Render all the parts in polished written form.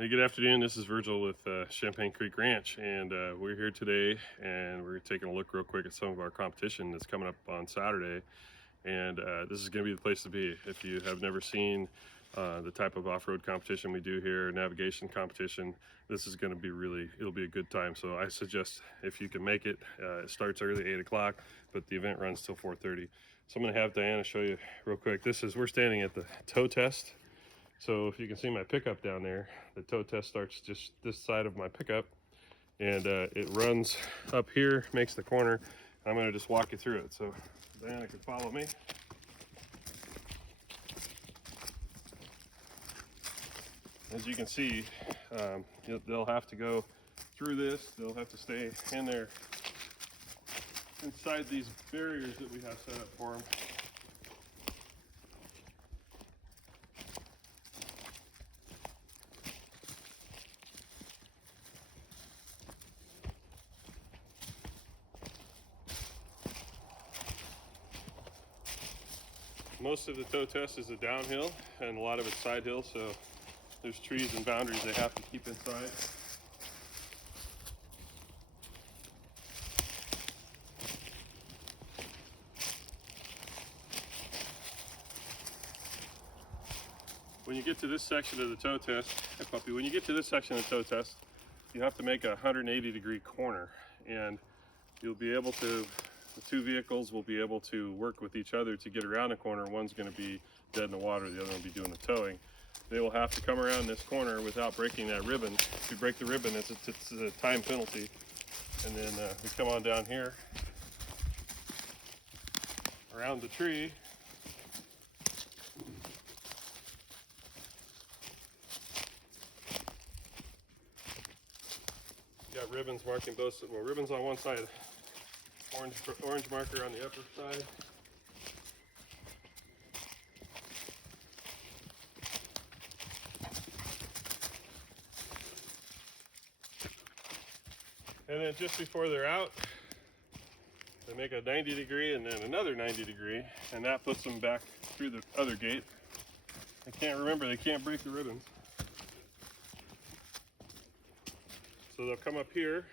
Hey, good afternoon. This is Virgil with Champagne Creek Ranch, and we're here today, and we're taking a look real quick at some of our competition that's coming up on Saturday. And this is going to be the place to be if you have never seen the type of off-road competition we do here, navigation competition. This is going to be it'll be a good time. So I suggest if you can make it. It starts early, 8 o'clock, but the event runs till 4:30. So I'm going to have Diana show you real quick. We're standing at the tow test. So if you can see my pickup down there, the tow test starts just this side of my pickup, and it runs up here, makes the corner. I'm going to just walk you through it. So Diana can follow me. As you can see, they'll have to go through this. They'll have to stay in there inside these barriers that we have set up for them. Most of the tow test is a downhill, and a lot of it's side hill, so there's trees and boundaries they have to keep inside. When you get to this section of the tow test, when you get to this section of the tow test, you have to make a 180-degree corner, and you'll be able to, the two vehicles will be able to work with each other to get around the corner. One's going to be dead in the water, the other will be doing the towing. They will have to come around this corner without breaking that ribbon. If you break the ribbon, it's a time penalty. And then we come on down here around the tree. Got ribbons marking both, well, ribbons on one side, orange marker on the upper side. And then just before they're out, they make a 90-degree and then another 90-degree, and that puts them back through the other gate. They can't break the ribbons. So they'll come up here,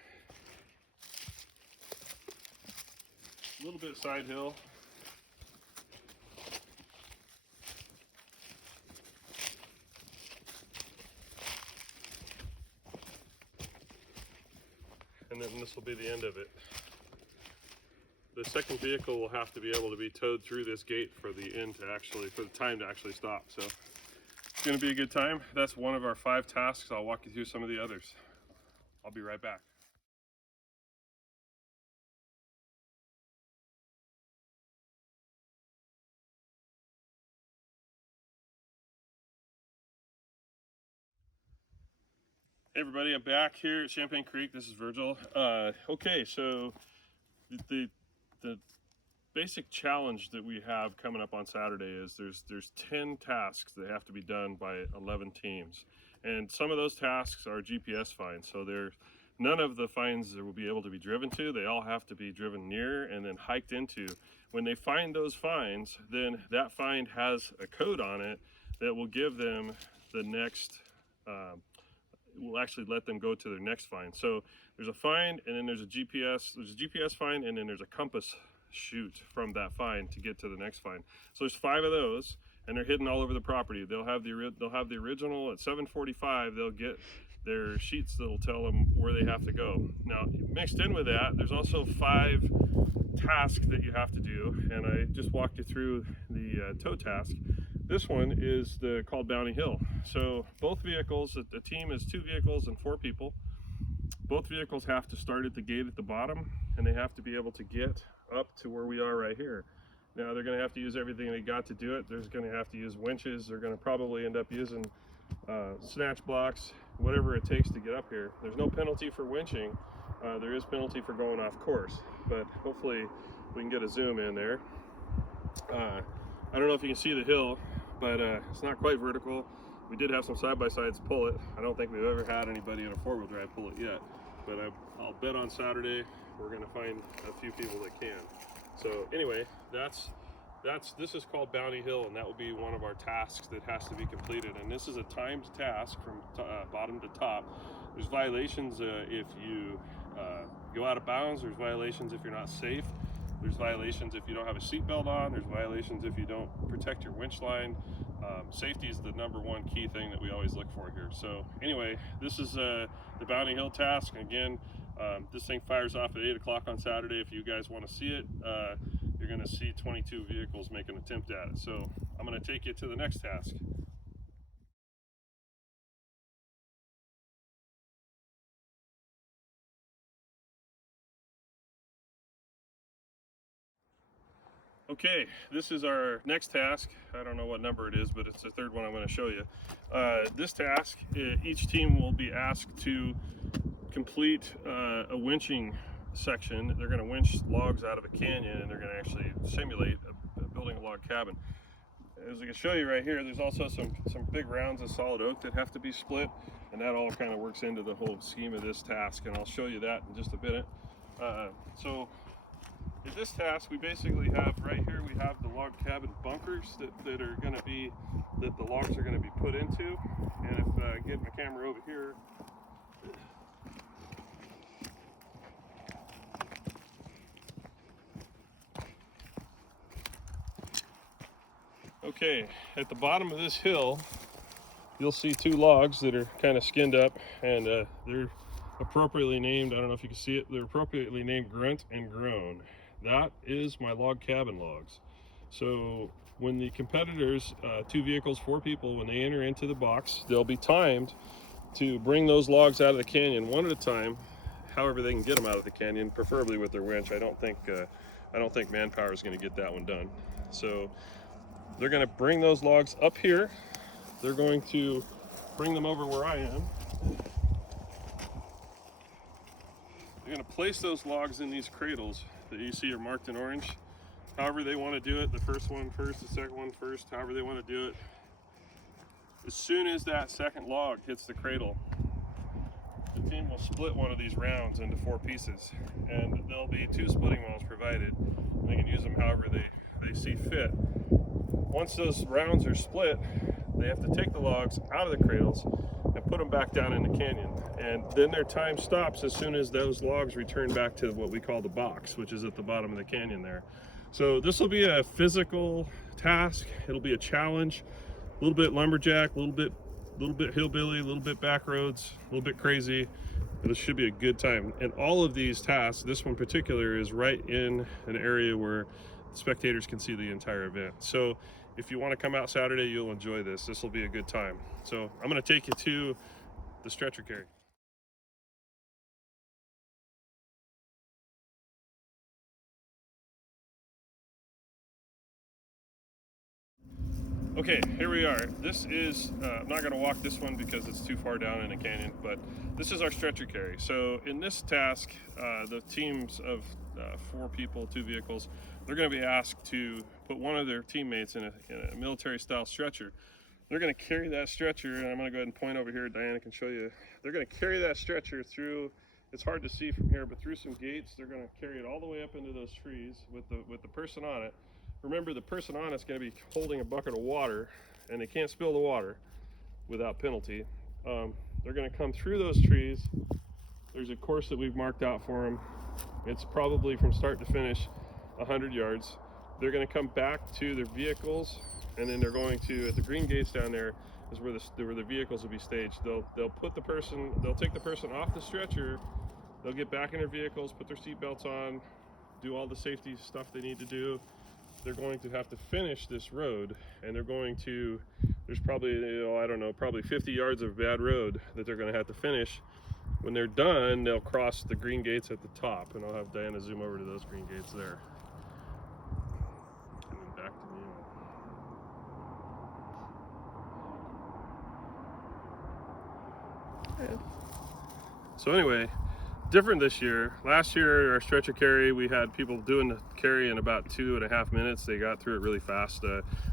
a little bit side hill. And then this will be the end of it. The second vehicle will have to be able to be towed through this gate for the time to actually stop. So it's going to be a good time. That's one of our 5 tasks. I'll walk you through some of the others. I'll be right back. Hey everybody, I'm back here at Champagne Creek. This is Virgil. Okay, so the basic challenge that we have coming up on Saturday is there's 10 tasks that have to be done by 11 teams, and some of those tasks are GPS finds. So none of the finds that will be able to be driven to. They all have to be driven near and then hiked into. When they find those finds, then that find has a code on it that will give them the next. Will actually let them go to their next find. So there's a find, and then there's a GPS find, and then there's a compass shoot from that find to get to the next find. So there's 5 of those, and they're hidden all over the property. They'll have the original at 7:45. They'll get their sheets that'll tell them where they have to go. Now, mixed in with that, there's also 5 tasks that you have to do, and I just walked you through the tow task. This one is called Bounty Hill. So both vehicles, the team is 2 vehicles and 4 people. Both vehicles have to start at the gate at the bottom, and they have to be able to get up to where we are right here. Now they're going to have to use everything they got to do it. They're going to have to use winches. They're going to probably end up using snatch blocks, whatever it takes to get up here. There's no penalty for winching. There is penalty for going off course, but hopefully we can get a zoom in there. I don't know if you can see the hill, but it's not quite vertical. We did have some side-by-sides pull it. I don't think we've ever had anybody in a 4-wheel drive pull it yet, but I'll bet on Saturday we're going to find a few people that can. So anyway, that's this is called Bounty Hill, and that will be one of our tasks that has to be completed. And this is a timed task from bottom to top. There's violations if you go out of bounds. There's violations if you're not safe. There's violations if you don't have a seatbelt on. There's violations if you don't protect your winch line. Safety is the #1 key thing that we always look for here. So anyway, this is the Bounty Hill task. Again, this thing fires off at 8 o'clock on Saturday. If you guys want to see it, you're going to see 22 vehicles make an attempt at it. So I'm going to take you to the next task. Okay, this is our next task. I don't know what number it is, but it's the third one I'm going to show you. This task, each team will be asked to complete a winching section. They're going to winch logs out of a canyon, and they're going to actually simulate building a log cabin. As I can show you right here, there's also some big rounds of solid oak that have to be split, and that all kind of works into the whole scheme of this task, and I'll show you that in just a minute. So in this task, we basically have right here, we have the log cabin bunkers that are going to be, that the logs are going to be put into. And if I get my camera over here, okay, at the bottom of this hill, you'll see 2 logs that are kind of skinned up, and they're appropriately named, I don't know if you can see it, they're appropriately named Grunt and Groan. That is my log cabin logs. So when the competitors, 2 vehicles, 4 people, when they enter into the box, they'll be timed to bring those logs out of the canyon one at a time, however they can get them out of the canyon, preferably with their winch. I don't think manpower is going to get that one done. So they're going to bring those logs up here. They're going to bring them over where I am. They're going to place those logs in these cradles that you see are marked in orange. However they want to do it, the first one first, the second one first, however they want to do it. As soon as that second log hits the cradle, the team will split one of these rounds into 4 pieces, and there'll be 2 splitting wells provided. They can use them however they see fit. Once those rounds are split, they have to take the logs out of the cradles and put them back down in the canyon. And then their time stops as soon as those logs return back to what we call the box, which is at the bottom of the canyon there. So this will be a physical task. It'll be a challenge, a little bit lumberjack, a little bit hillbilly, a little bit back roads, a little bit crazy. But it should be a good time. And all of these tasks, this one in particular, is right in an area where spectators can see the entire event. So if you want to come out Saturday, you'll enjoy this. This will be a good time. So I'm going to take you to the stretcher carry. Okay, here we are. This is, I'm not going to walk this one because it's too far down in a canyon, but this is our stretcher carry. So in this task, the teams of 4 people, 2 vehicles, they're going to be asked to put one of their teammates in a military style stretcher. They're going to carry that stretcher, and I'm going to go ahead and point over here, Diana can show you. They're going to carry that stretcher through, it's hard to see from here, but through some gates. They're going to carry it all the way up into those trees with the person on it. Remember, the person on it's going to be holding a bucket of water, and they can't spill the water without penalty. They're going to come through those trees. There's a course that we've marked out for them. It's probably from start to finish 100 yards. They're going to come back to their vehicles, and then they're going to, at the green gates down there, is where the vehicles will be staged. They'll take the person off the stretcher. They'll get back in their vehicles, put their seatbelts on, do all the safety stuff they need to do. They're going to have to finish this road, and they're going to, there's probably, I don't know, probably 50 yards of bad road that they're going to have to finish. When they're done, they'll cross the green gates at the top, and I'll have Diana zoom over to those green gates there. And then back to me. So anyway, different this year. Last year, our stretcher carry, we had people doing the carry in about 2.5 minutes. They got through it really fast.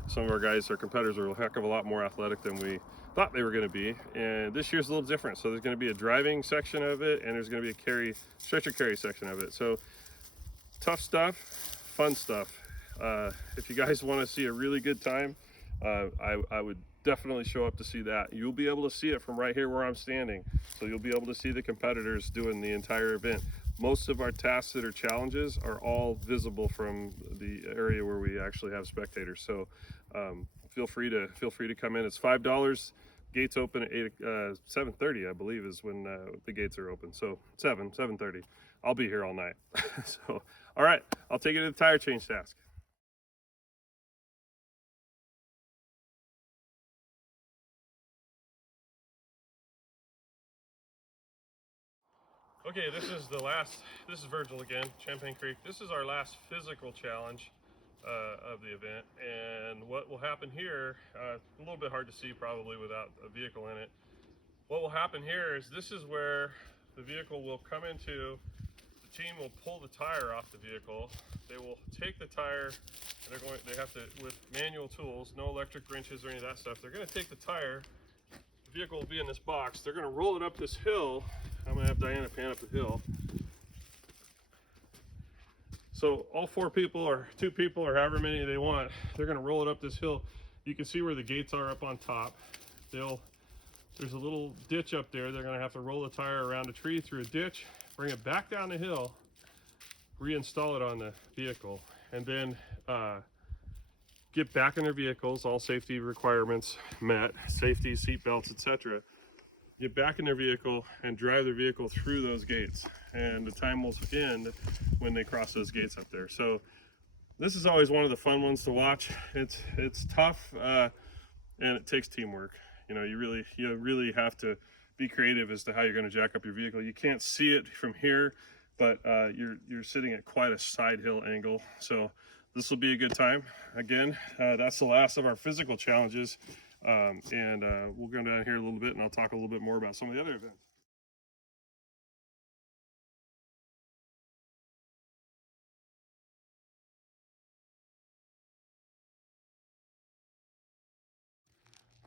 Some of our guys, our competitors, are a heck of a lot more athletic than we thought they were going to be. And this year's a little different. So there's going to be a driving section of it, and there's going to be a stretcher carry section of it. So tough stuff, fun stuff. If you guys want to see a really good time, I would definitely show up to see that. You'll be able to see it from right here where I'm standing. So you'll be able to see the competitors doing the entire event. Most of our tasks that are challenges are all visible from the area where we actually have spectators. So feel free to come in. It's $5. Gates open at 7:30, I believe, is when the gates are open. So 7:30. I'll be here all night. So, all right, I'll take you to the tire change task. Okay, this is Virgil again, Champagne Creek. This is our last physical challenge of the event. And what will happen here, a little bit hard to see probably without a vehicle in it. What will happen here is this is where the vehicle will come into, the team will pull the tire off the vehicle. They will take the tire, and they have to, with manual tools, no electric wrenches or any of that stuff, they're gonna take the tire, the vehicle will be in this box, they're gonna roll it up this hill. I'm gonna have Diana pan up the hill. So all 4 people or 2 people or however many they want, they're gonna roll it up this hill. You can see where the gates are up on top. There's a little ditch up there. They're gonna have to roll the tire around a tree through a ditch, bring it back down the hill, reinstall it on the vehicle, and then get back in their vehicles, all safety requirements met, safety, seat belts, etc. Get back in their vehicle and drive their vehicle through those gates. And the time will end when they cross those gates up there. So this is always one of the fun ones to watch. It's tough and it takes teamwork. You know, you really have to be creative as to how you're going to jack up your vehicle. You can't see it from here, but you're sitting at quite a side hill angle. So this will be a good time. Again, that's the last of our physical challenges. We'll go down here a little bit and I'll talk a little bit more about some of the other events.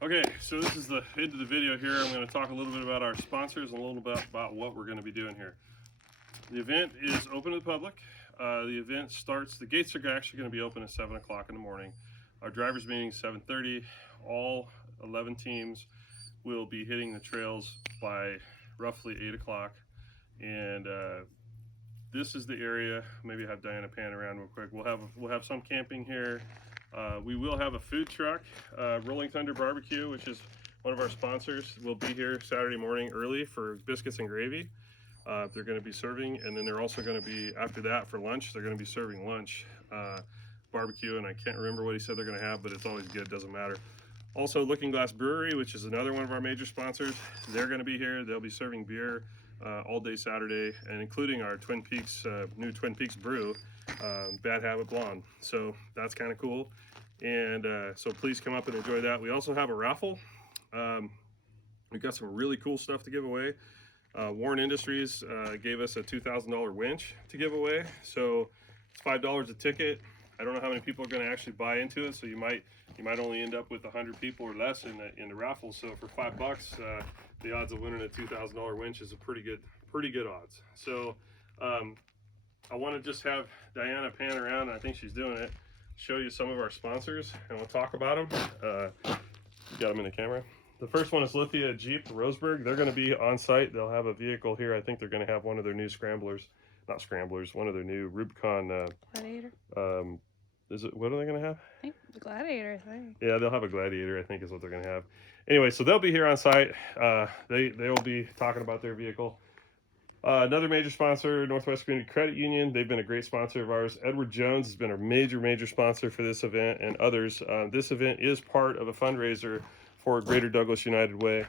Okay, so this is the end of the video here. I'm going to talk a little bit about our sponsors and a little bit about what we're going to be doing here. The event is open to the public. The event starts, the gates are actually going to be open at 7 o'clock in the morning. Our drivers meeting is 7:30. All 11 teams will be hitting the trails by roughly 8 o'clock. And this is the area. Maybe have Diana pan around real quick. We'll have some camping here. We will have a food truck. Rolling Thunder Barbecue, which is one of our sponsors, will be here Saturday morning early for biscuits and gravy. They're going to be serving, and then they're also going to be, after that, for lunch, they're going to be serving lunch, barbecue, and I can't remember what he said they're going to have, but it's always good, doesn't matter. Also, Looking Glass Brewery, which is another one of our major sponsors, they're going to be here. They'll be serving beer all day Saturday, and including our Twin Peaks, new Twin Peaks brew, Bad Habit Blonde. So that's kind of cool. And so please come up and enjoy that. We also have a raffle. We've got some really cool stuff to give away. Warren Industries gave us a $2,000 winch to give away. So it's $5 a ticket. I don't know how many people are going to actually buy into it, so you might only end up with 100 people or less in the raffle. So for $5, the odds of winning a $2,000 winch is a pretty good odds. So I want to just have Diana pan around, and I think she's doing it, show you some of our sponsors, and we'll talk about them. You got them in the camera. The first one is Lithia Jeep Roseburg. They're going to be on site. They'll have a vehicle here. I think they're going to have one of their new one of their new Rubicon. Gladiator. What are they going to have? I think the Gladiator, I think. Yeah, they'll have a Gladiator, I think is what they're going to have. Anyway, so they'll be here on site. They will be talking about their vehicle. Another major sponsor, Northwest Community Credit Union. They've been a great sponsor of ours. Edward Jones has been a major sponsor for this event and others. This event is part of a fundraiser for Greater Douglas United Way.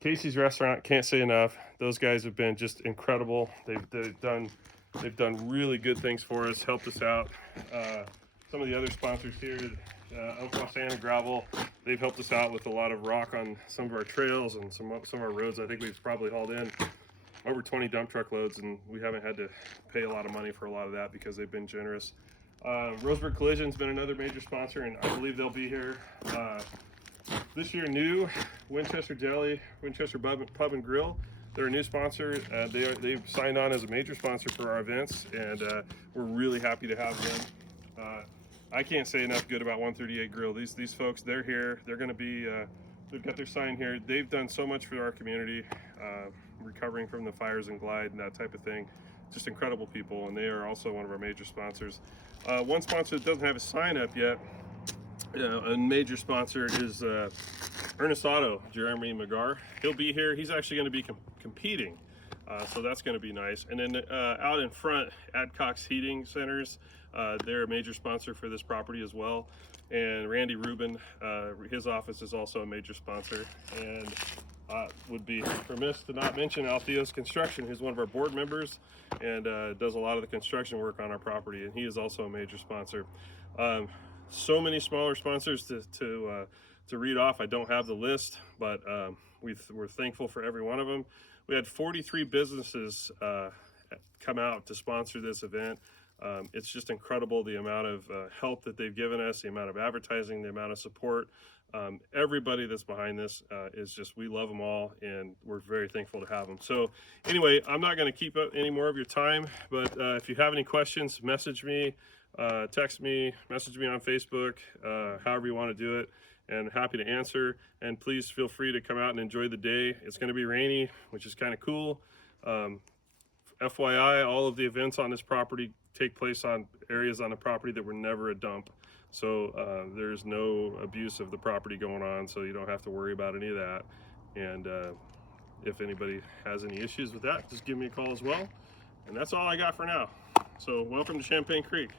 Casey's Restaurant, can't say enough. Those guys have been just incredible. They've done really good things for us, helped us out. Some of the other sponsors here, Umpqua Sand and Gravel, they've helped us out with a lot of rock on some of our trails and some of our roads. I think we've probably hauled in over 20 dump truck loads, and we haven't had to pay a lot of money for a lot of that because they've been generous. Roseburg Collision's been another major sponsor, and I believe they'll be here. This year, new Winchester Deli, Winchester Pub and Grill. They're a new sponsor. They've signed on as a major sponsor for our events, and we're really happy to have them. I can't say enough good about 138 Grill. These folks, they're here. They're going to be. They've got their sign here. They've done so much for our community, recovering from the fires and Glide and that type of thing. Just incredible people, and they are also one of our major sponsors. One sponsor that doesn't have a sign up yet, a major sponsor, is Ernest Auto, Jeremy McGar. He'll be here. He's actually going to be competing, so that's going to be nice. And then out in front, Adcox Heating Centers, they're a major sponsor for this property as well. And Randy Rubin, his office is also a major sponsor. And would be remiss to not mention Altheos Construction, who's one of our board members and does a lot of the construction work on our property, and he is also a major sponsor. So many smaller sponsors to read off. I don't have the list, but we're thankful for every one of them. We had 43 businesses come out to sponsor this event. It's just incredible the amount of help that they've given us, the amount of advertising, the amount of support. Everybody that's behind this is just, we love them all, and we're very thankful to have them. So anyway, I'm not going to keep up any more of your time, but if you have any questions, message me, text me, message me on Facebook, however you want to do it, and happy to answer. And please feel free to come out and enjoy the day. It's going to be rainy, which is kind of cool. FYI, all of the events on this property take place on areas on the property that were never a dump. So there's no abuse of the property going on, so you don't have to worry about any of that. And if anybody has any issues with that, just give me a call as well. And that's all I got for now. So welcome to Champagne Creek.